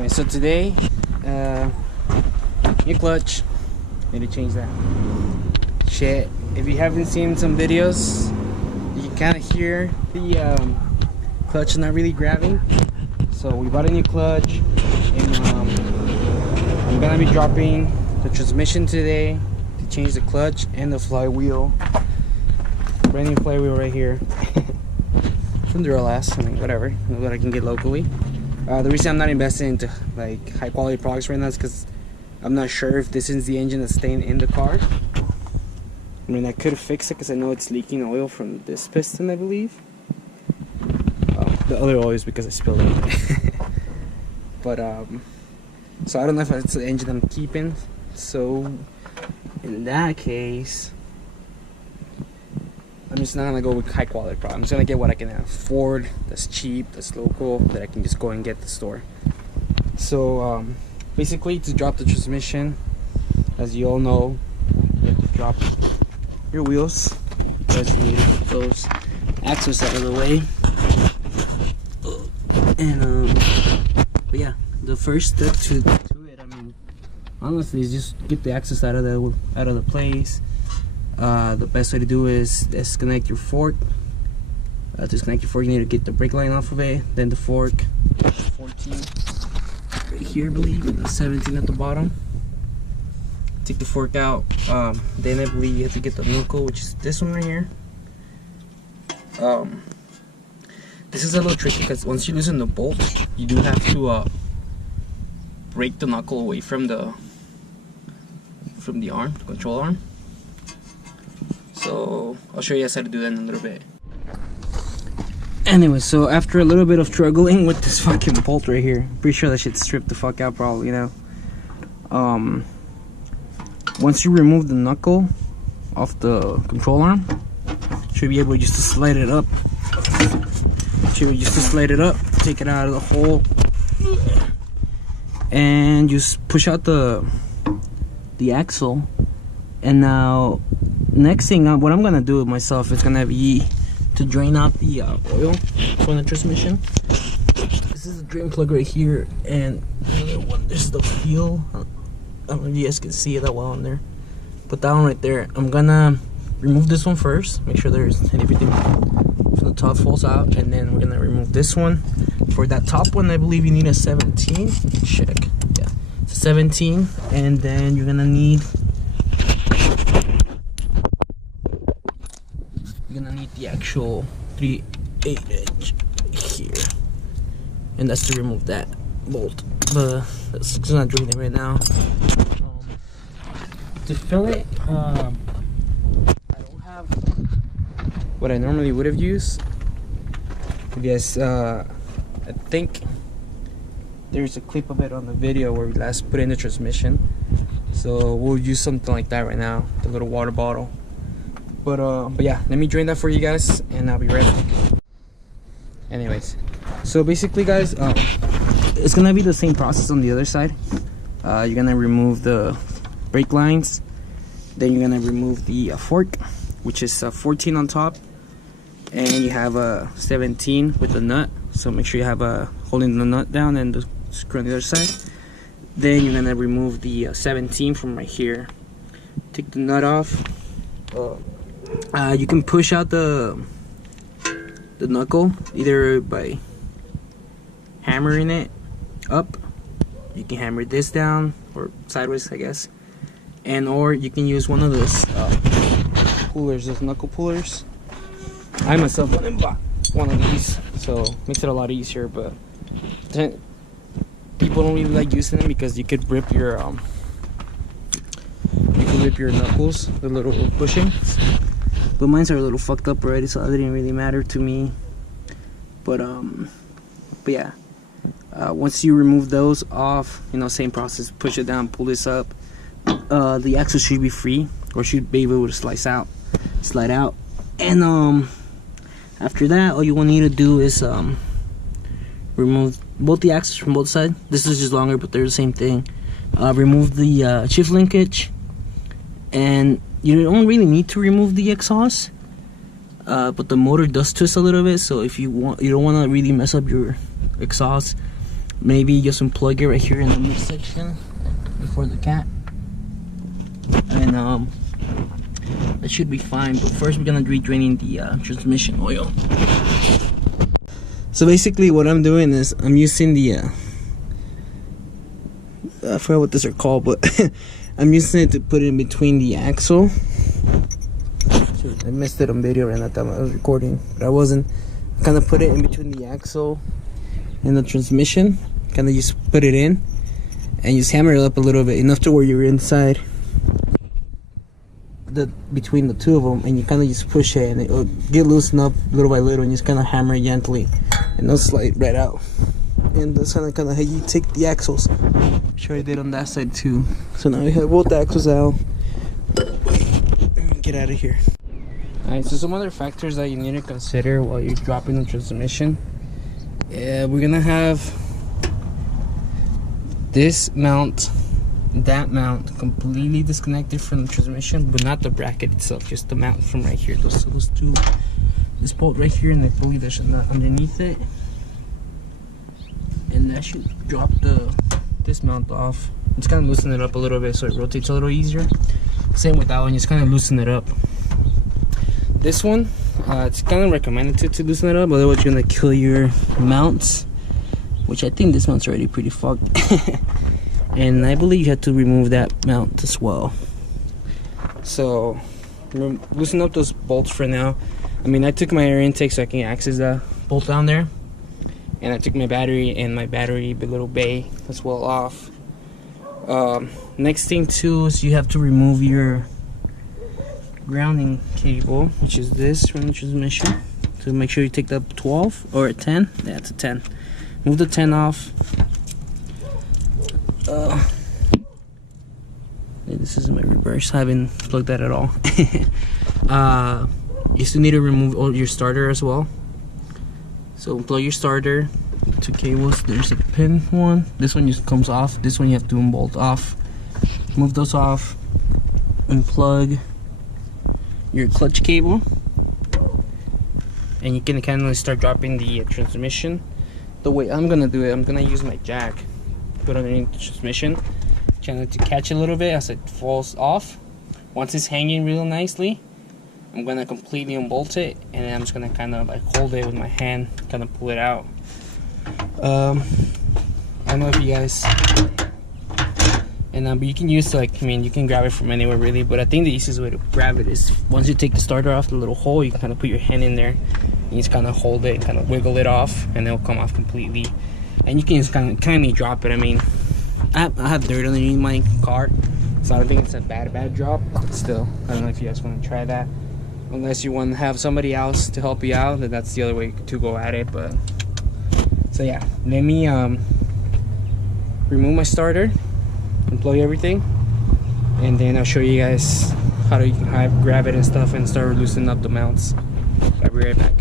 Anyway, so today, new clutch. Need to change that. Shit. If you haven't seen some videos, you can kind of hear the clutch not really grabbing. So we bought a new clutch, and I'm gonna be dropping the transmission today to change the clutch and the flywheel. Brand new flywheel right here. From Duralast, I mean, whatever, what I can get locally. The reason I'm not investing into like high quality products right now is because I'm not sure if this is the engine that's staying in the car. I mean, I could fix it because I know it's leaking oil from this piston, I believe. The other oil is because I spilled it. But so I don't know if it's the engine I'm keeping. So in that case, I'm just not gonna go with high quality product. I'm just gonna get what I can afford, that's cheap, that's local, that I can just go and get at the store. So basically, to drop the transmission, as you all know, you have to drop your wheels because you need to get those axles out of the way. And but yeah, the first step to it, I mean, honestly, is just get the axles out of the place. The best way to do is disconnect your fork. To disconnect your fork, you need to get the brake line off of it, then the fork. 14 right here, I believe, and the 17 at the bottom. Take the fork out. Then I believe you have to get the knuckle, which is this one right here. This is a little tricky because once you loosen the bolt, you do have to break the knuckle away from the arm, the control arm. So I'll show you guys how to do that in a little bit. Anyway, so after a little bit of struggling with this fucking bolt right here, pretty sure that shit stripped the fuck out probably, you know. Once you remove the knuckle off the control arm, you should be able just to slide it up. Take it out of the hole, and just push out the axle. And now, next thing, what I'm gonna do myself is gonna be to drain out the oil from the transmission. This is a drain plug right here, and another one. There's the fuel. I don't know if you guys can see it that well on there, but that one right there, I'm gonna remove this one first. Make sure there's everything from the top falls out, and then we're gonna remove this one. For that top one, I believe you need a 17. Check. Yeah, it's a 17, and then you're gonna need. The actual 3/8 inch here, and that's to remove that bolt, but it's not doing it right now. To fill it, I don't have what I normally would have used. Yes, I think there's a clip of it on the video where we last put in the transmission, so we'll use something like that right now, the little water bottle. But yeah, let me drain that for you guys, and I'll be right back. Anyways, so basically, guys, it's gonna be the same process on the other side. You're gonna remove the brake lines, then you're gonna remove the fork, which is 14 on top, and you have a 17 with the nut. So make sure you have holding the nut down and the screw on the other side. Then you're gonna remove the 17 from right here. Take the nut off. You can push out the knuckle either by hammering it up. You can hammer this down or sideways, I guess, and or you can use one of those pullers, those knuckle pullers. I myself went and bought one of these, so it makes it a lot easier. But people don't really like using them because you could rip your knuckles, the little bushings. But mines are a little fucked up already, so it didn't really matter to me. But yeah, once you remove those off, you know, same process. Push it down, pull this up. The axle should be free, or should be able to slide out. And after that, all you will need to do is remove both the axles from both sides. This is just longer, but they're the same thing. Remove the shift linkage, and you don't really need to remove the exhaust, but the motor does twist a little bit. So if you don't want to really mess up your exhaust, maybe just unplug it right here in the midsection before the cat, and that should be fine. But first we're gonna be draining the transmission oil. So basically what I'm doing is I'm using the I forgot what these are called, but I'm using it to put it in between the axle. I missed it on video right that time I was recording, but I wasn't. I kind of put it in between the axle and the transmission. Kind of just put it in and just hammer it up a little bit, enough to where you're inside between the two of them, and you kind of just push it and it'll get loosened up little by little, and you just kind of hammer it gently and it'll slide right out. And that's kind of how you take the axles. I'm sure I did on that side too. So now we have both the axles out. Get out of here. Alright, so some other factors that you need to consider while you're dropping the transmission. We're gonna have this mount, that mount completely disconnected from the transmission, but not the bracket itself, just the mount from right here. Those two, this bolt right here, and I believe there's a nut underneath it, and that should drop this mount off. It's kind of loosen it up a little bit so it rotates a little easier. Same with that one, just kind of loosen it up. This one, it's kind of recommended to loosen it up, otherwise you're gonna kill your mounts, which I think this mount's already pretty fucked. And I believe you have to remove that mount as well. So loosen up those bolts for now. I mean, I took my air intake so I can access that bolt down there, and I took my battery and my battery little bay as well off. Next thing too is you have to remove your grounding cable, which is this from the transmission. So make sure you take the 12 or a 10. Yeah, it's a 10. Move the 10 off. This is my reverse. I haven't plugged that at all. You still need to remove all your starter as well. So unplug your starter. 2 cables. There's a pin one. This one just comes off. This one you have to unbolt off. Move those off. Unplug your clutch cable, and you can kind of start dropping the transmission. The way I'm gonna do it, I'm gonna use my jack, put underneath the transmission, kind of to catch a little bit as it falls off. Once it's hanging real nicely, I'm gonna completely unbolt it, and then I'm just gonna kind of like hold it with my hand, kind of pull it out. I don't know if you guys, and but you can use, like, I mean, you can grab it from anywhere really, but I think the easiest way to grab it is once you take the starter off the little hole, you can kind of put your hand in there and you just kind of hold it and kind of wiggle it off, and it'll come off completely, and you can just kind of drop it. I mean, I have dirt underneath my cart, so I don't think it's a bad drop. Still, I don't know if you guys want to try that, unless you want to have somebody else to help you out, then that's the other way to go at it. But so yeah, let me remove my starter, unplug everything, and then I'll show you guys how to grab it and stuff and start loosening up the mounts. I'll be right back.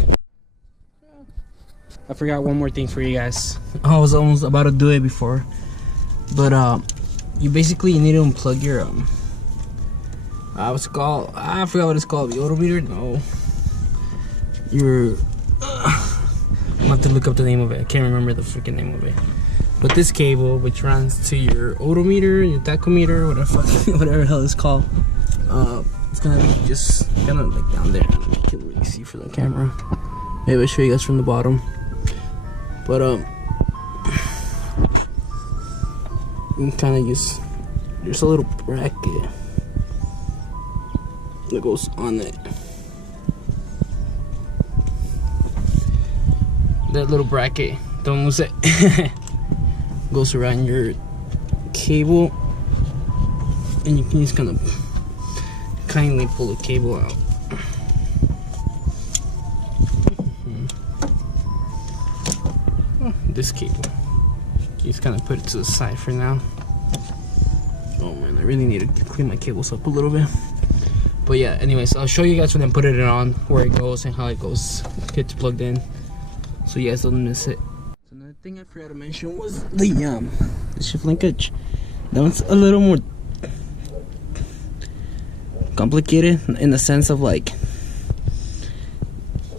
I forgot one more thing for you guys. I was almost about to do it before, but you need to unplug your what's it called? I forgot what it's called. The odometer? No. Your I'm gonna have to look up the name of it. I can't remember the freaking name of it. But this cable, which runs to your odometer, your tachometer, whatever the hell it's called, it's gonna be just kind of like down there. I can't really see for the camera. Maybe I'll show you guys from the bottom. But you can kind of just, there's a little bracket that goes on it. That little bracket, don't lose it. Goes around your cable, and you can just kind of kindly pull the cable out. This cable, you just kind of put it to the side for now. Oh man, I really need to clean my cables up a little bit. But yeah, anyways, I'll show you guys when I put it on, where it goes and how it goes, gets plugged in, so you guys don't miss it. So another thing I forgot to mention was the shift linkage. That one's a little more complicated in the sense of like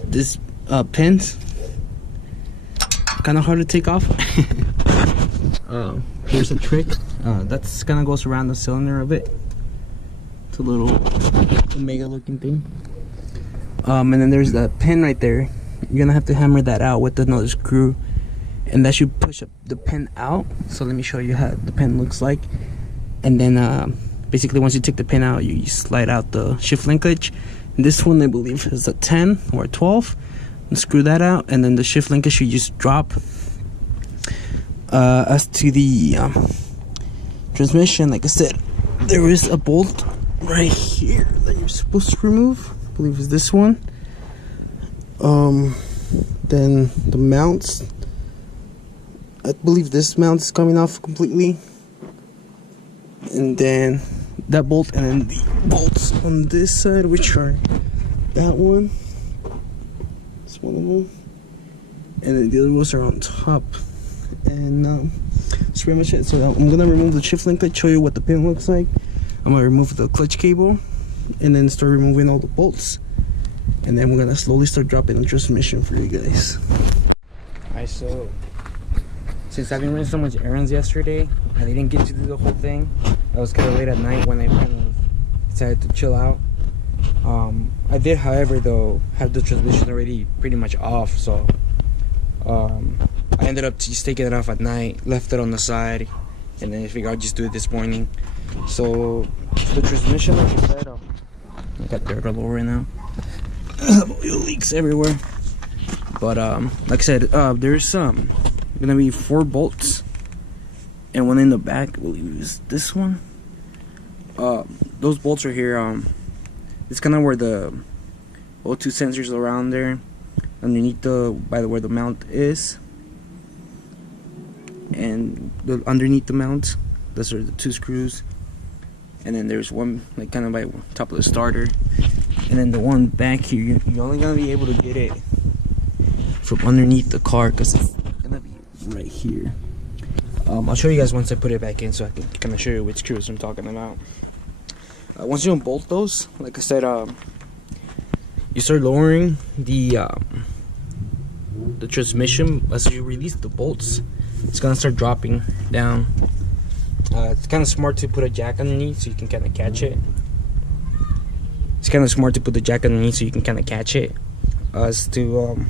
this pins kind of hard to take off. here's a trick. That's kind of goes around the cylinder of it. It's a little omega looking thing. And then there's the pin right there. You're gonna have to hammer that out with another screw, and that should push up the pin out. So let me show you how the pin looks like. And then basically once you take the pin out, you slide out the shift linkage. And this one I believe is a 10 or a 12. And screw that out, and then the shift linkage should just drop. As to the transmission, like I said, there is a bolt right here that you're supposed to remove. I believe it's this one. Then the mounts, I believe this mount is coming off completely, and then that bolt, and then the bolts on this side, which are that one, it's one of them, and then the other ones are on top. And that's pretty much it. So I'm gonna remove the shift linkage, show you what the pin looks like. I'm gonna remove the clutch cable, and then start removing all the bolts, and then we're gonna slowly start dropping the transmission for you guys. Alright, so since I've been running so much errands yesterday, I didn't get to do the whole thing. I was kind of late at night when I kind of decided to chill out. I did, however, though, have the transmission already pretty much off, so I ended up just taking it off at night, left it on the side, and then I figured I'll just do it this morning. So the transmission, like I said, I got dirt all over right now. Oil leaks everywhere. But like I said, there's gonna be 4 bolts, and one in the back. I believe is this one. Those bolts are here. It's kind of where the O2 sensors are around there, underneath where the mount is. And underneath the mount, those are the 2 screws, and then there's one like kind of by top of the starter, and then the one back here, you're only gonna be able to get it from underneath the car because it's gonna be right here. I'll show you guys once I put it back in, so I can kind of show you which screws I'm talking about. Once you unbolt those, like I said, you start lowering the transmission. As you release the bolts, it's gonna start dropping down. It's kind of smart to put a jack underneath so you can kind of catch it. As to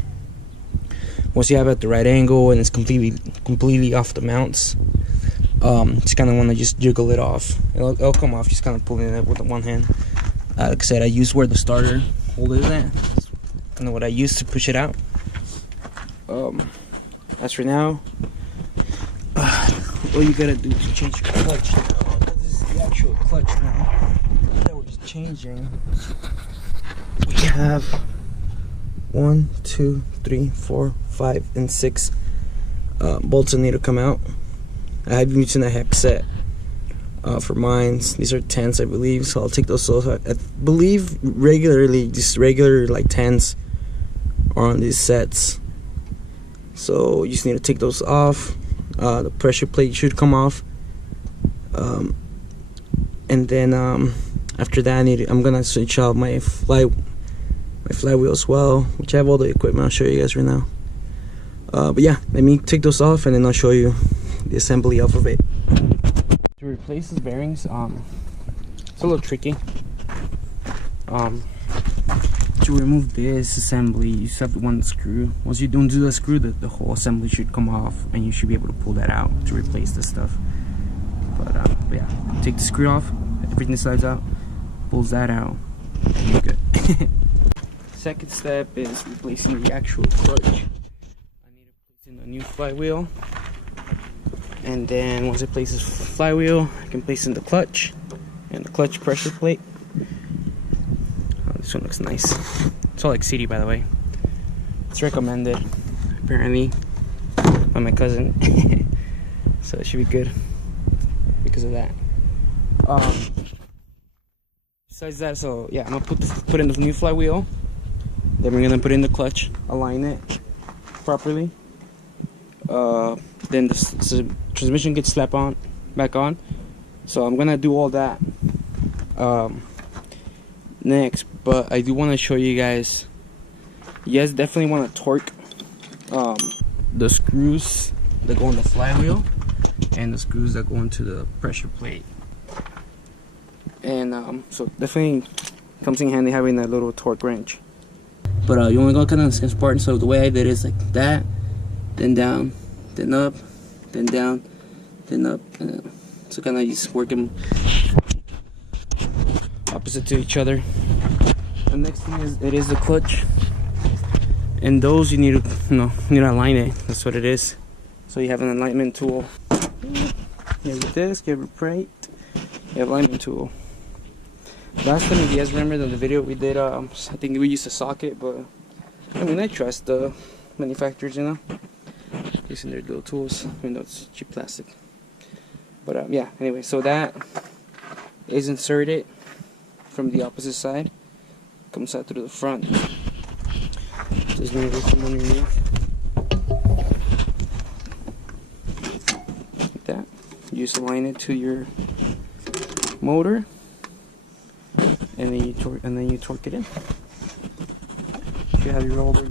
once you have it at the right angle and it's completely off the mounts, just kind of want to just jiggle it off. It'll come off, just kind of pulling it with the one hand. Like I said, I use where the starter hole is at. That's kind of what I use to push it out. As for now, all you gotta do to change your clutch, this is the actual clutch now that we're just changing. We have 1, 2, 3, 4, 5, and 6 bolts that need to come out. I have been using a hex set for mines. These are 10s, I believe, so I'll take those off. I believe regularly, just regular like 10s are on these sets. So you just need to take those off. The pressure plate should come off, and then after that I'm gonna switch out my flywheel as well, which I have all the equipment. I'll show you guys right now. But yeah, let me take those off and then I'll show you the assembly of it. To replace these bearings, it's a little tricky. To remove this assembly, you just have to one screw. Once you don't do the screw, the whole assembly should come off, and you should be able to pull that out to replace this stuff. But yeah, take the screw off, everything slides out, pulls that out, and you're good. Second step is replacing the actual clutch. I need to place in a new flywheel, and then once I place this flywheel, I can place in the clutch and the clutch pressure plate. This one looks nice. It's all like CD, by the way. It's recommended, apparently, by my cousin. So it should be good because of that. Besides that, so yeah, I'm gonna put in the new flywheel. Then we're gonna put in the clutch, align it properly. Then the transmission gets back on. So I'm gonna do all that next, but I do want to show you guys. You guys definitely want to torque the screws that go on the flywheel. and the screws that go into the pressure plate. And so definitely comes in handy having that little torque wrench. But you only got kind of the part, so the way I did it is like that, then down, then up, then down, then up, so kind of just work them opposite to each other. The next thing is the clutch, and those you need to align it. That's what it is. So you have an alignment tool. You have a disc, you have a plate, you have an alignment tool. Last time, if you guys remember the video we did, I think we used a socket, but I mean I trust the manufacturers, you know, using their little tools, even though it's cheap plastic. But yeah, anyway, so that is inserted from the opposite side, comes out through the front. Just gonna go from underneath. Like that. You just align it to your motor, and then you torque it in. You have your roller.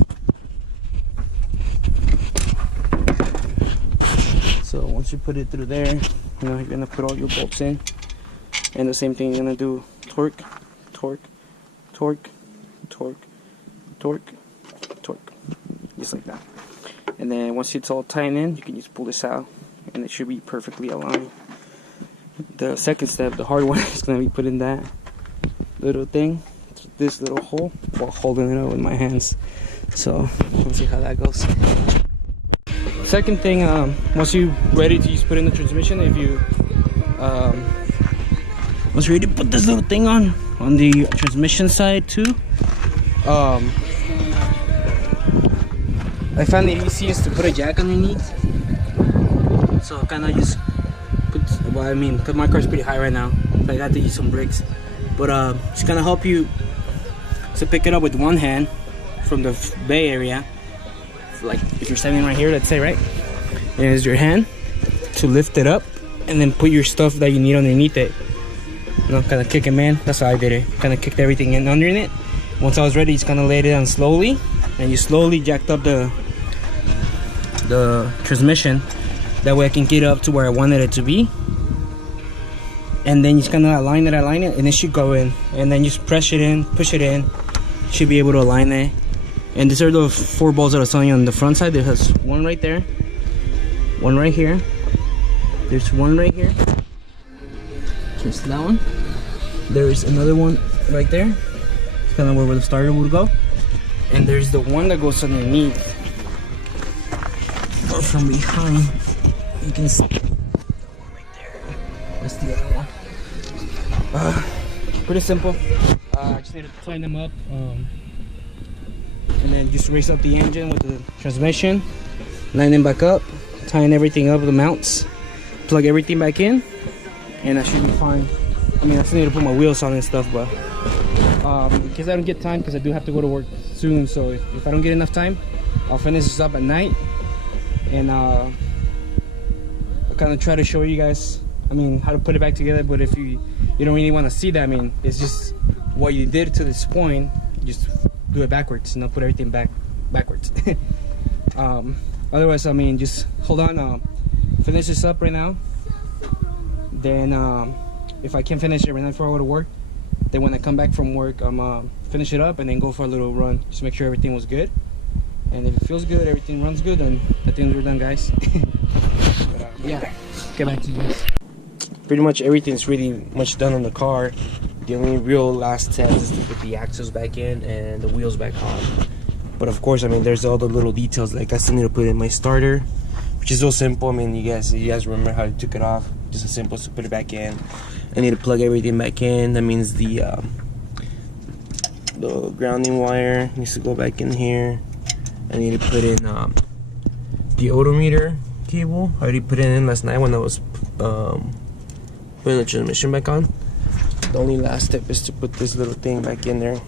So once you put it through there, you know, you're gonna put all your bolts in, and the same thing you're gonna do: torque, torque, torque, torque, torque, torque, just like that. And then once it's all tied in, you can just pull this out, and it should be perfectly aligned. The second step, the hard one, is gonna be putting that little thing, this little hole, while holding it up with my hands. So let's see how that goes. Second thing, once you're ready to just put in the transmission, if you once you're ready to put this little thing on the transmission side too, I found it easiest to put a jack underneath. So I kind of just put, well, I mean, because my car's pretty high right now, so I got to use some brakes. But it's gonna help you to pick it up with one hand from the bay area. Like if you're standing right here, let's say, right, and it's your hand to lift it up and then put your stuff that you need underneath it. You know, kind of kick them in. That's how I did it. Kind of kicked everything in underneath it. Once I was ready, just kind of laid it down slowly, and you slowly jacked up the transmission. That way I can get up to where I wanted it to be. And then you just kind of align it, and it should go in. And then you just press it in, push it in. Should be able to align it. And these are the 4 bolts that I was telling you on the front side. There's one right there, one right here, there's one right here, just that one. There's another one right there. It's kind of where the starter would go. And there's the one that goes underneath, or from behind. You can see the one right there. That's the other one. Pretty simple. I just need to tighten them up. And then just raise up the engine with the transmission, line them back up, tying everything up with the mounts, plug everything back in, and I should be fine. I mean, I still need to put my wheels on and stuff, but in case I don't get time, because I do have to go to work soon, so if I don't get enough time, I'll finish this up at night, and I'll kind of try to show you guys, I mean, how to put it back together. But if you don't really want to see that, I mean, it's just what you did to this point, just do it backwards, you know, put everything backwards. Otherwise, I mean, just hold on, finish this up right now, then if I can finish it right now before I go to work, then when I come back from work, I'm finish it up and then go for a little run, just make sure everything was good. And if it feels good, everything runs good, then I think we're done, guys. But yeah, get back to you guys. Pretty much everything's really much done on the car. The only real last step is to put the axles back in and the wheels back on. But of course, I mean, there's all the little details. Like I still need to put in my starter, which is so simple. I mean, you guys remember how I took it off? Just as simple as to put it back in. I need to plug everything back in. That means the grounding wire needs to go back in here. I need to put in the odometer cable. I already put it in last night when I was putting the transmission back on. The only last step is to put this little thing back in there.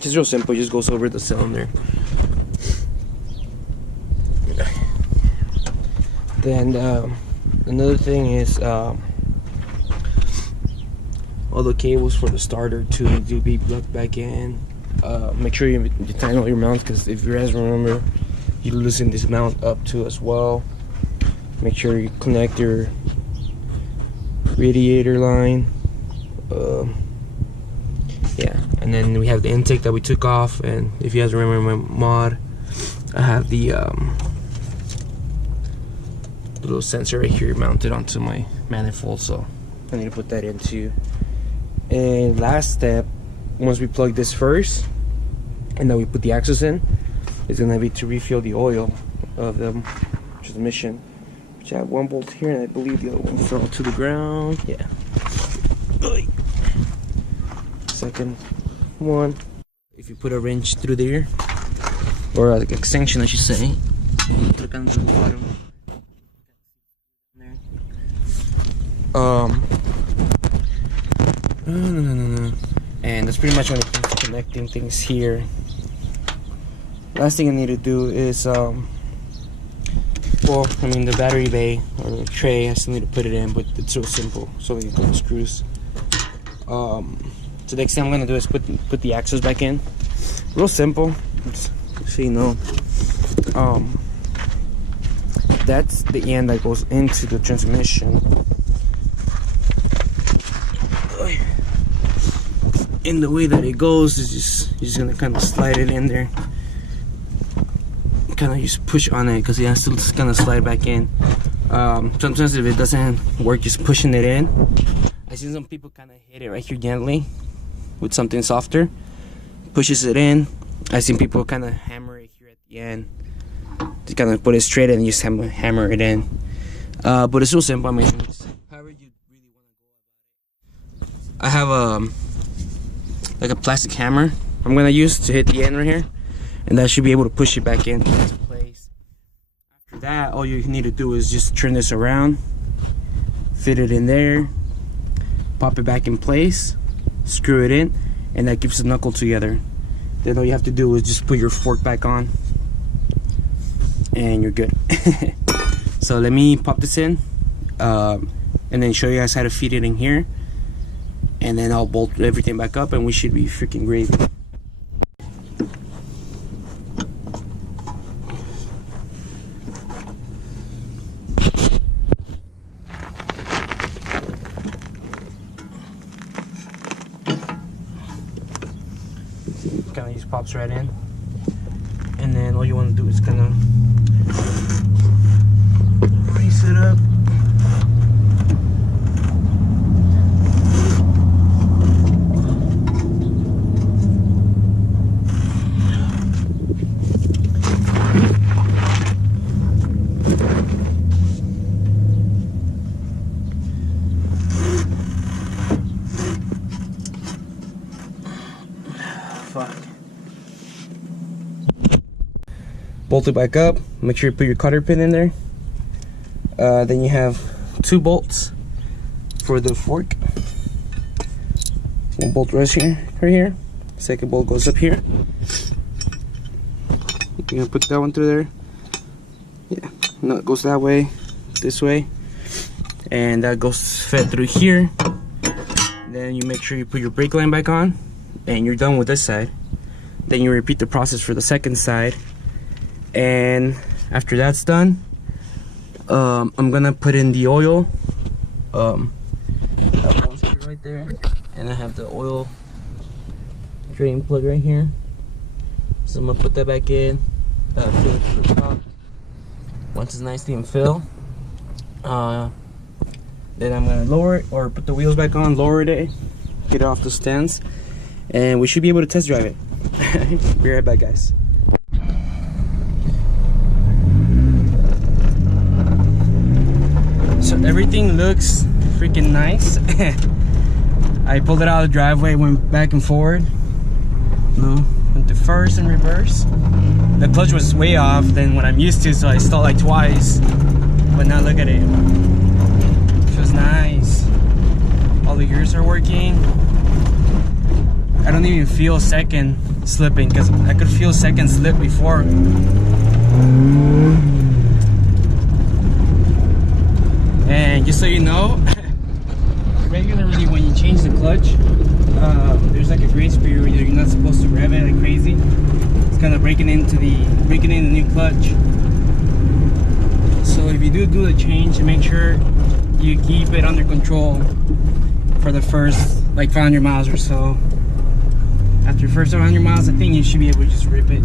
Just real simple, it just goes over the cylinder. Then another thing is all the cables for the starter too need to be plugged back in. Make sure you tighten all your mounts, because if you guys remember, you loosen this mount up too as well. Make sure you connect your radiator line. Yeah, and then we have the intake that we took off, and if you guys remember my mod, I have the little sensor right here mounted onto my manifold, so I need to put that in too. And last step, once we plug this first and then we put the axles in, is gonna be to refill the oil of the transmission, which I have one bolt here, and I believe the other one fell to the ground. Yeah. Second one. If you put a wrench through there, or like extension I should say, click on the bottom there. And that's pretty much when it comes to connecting things here. Last thing I need to do is well, I mean, the battery bay or the tray, I still need to put it in, but it's so simple. It's only a couple screws. So the next thing I'm gonna do is put the axles back in. Real simple, just so you know. That's the end that goes into the transmission. In the way that it goes is you're just gonna kind of slide it in there. Kind of just push on it, because it has to kind of slide back in. Sometimes if it doesn't work, just pushing it in. I see some people kind of hit it right here gently with something softer, pushes it in. I seen people kind of hammer it here at the end to kind of put it straight in and just hammer it in. But it's real simple. I mean, it's however you really want to go about it. I have like a plastic hammer I'm gonna use to hit the end right here, and that should be able to push it back into place. After that, all you need to do is just turn this around, fit it in there, pop it back in place, screw it in, and that keeps the knuckle together. Then all you have to do is just put your fork back on, and you're good. So let me pop this in, and then show you guys how to feed it in here, and then I'll bolt everything back up, and we should be freaking gravy. Kind of just pops right in, and then all you want to do is kind of raise it up. Bolt it back up. Make sure you put your cotter pin in there. Then you have 2 bolts for the fork. One bolt right here. Second bolt goes up here. You're gonna put that one through there. Yeah, no, it goes that way, this way, and that goes fed through here. Then you make sure you put your brake line back on, and you're done with this side. Then you repeat the process for the second side. And after that's done, I'm gonna put in the oil. That one's right there, and I have the oil drain plug right here. So I'm gonna put that back in, fill it to the top. Once it's nicely in fill, then I'm gonna lower it, or put the wheels back on, lower it, get it off the stands, and we should be able to test drive it. Be right back, guys. So everything looks freaking nice. I pulled it out of the driveway, went back and forward, went to first and reverse. The clutch was way off than what I'm used to, so I stalled like twice. But now look at it. It feels nice. All the gears are working. I don't even feel second slipping, because I could feel second slip before. And just so you know, regularly when you change the clutch, there's like a grace period where you're not supposed to rev it like crazy. It's kind of breaking in the new clutch. So So if you do the change, make sure you keep it under control for the first like 500 miles or so. After the first 100 miles, I think you should be able to just rip it.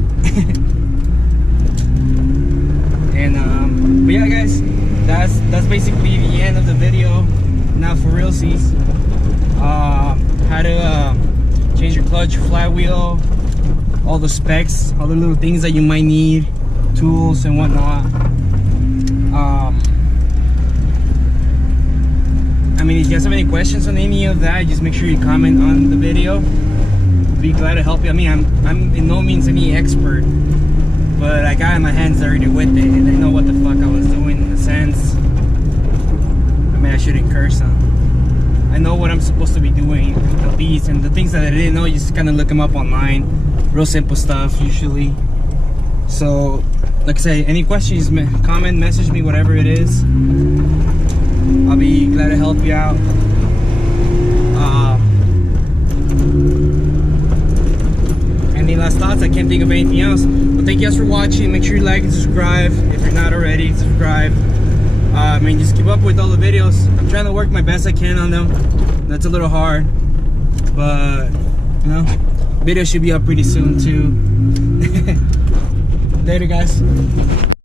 And but yeah, guys, that's basically the end of the video. Now for realsies, how to change your clutch, your flywheel, all the specs, all the little things that you might need, tools and whatnot. I mean, if you guys have any questions on any of that, just make sure you comment on the video. Be glad to help you. I mean, I'm in no means any expert, but I got my hands dirty with it, and I know what the fuck I was doing in a sense. I mean, I shouldn't curse, huh? I know what I'm supposed to be doing, the beats and the things that I didn't know. You just kind of look them up online. Real simple stuff usually. So, like I say, any questions, comment, message me, whatever it is. I'll be glad to help you out. Any last thoughts? I can't think of anything else. But thank you guys for watching. Make sure you like and subscribe if you're not already. Subscribe. I mean, just keep up with all the videos. I'm trying to work my best I can on them. That's a little hard, but you know, video should be up pretty soon too. Later, guys.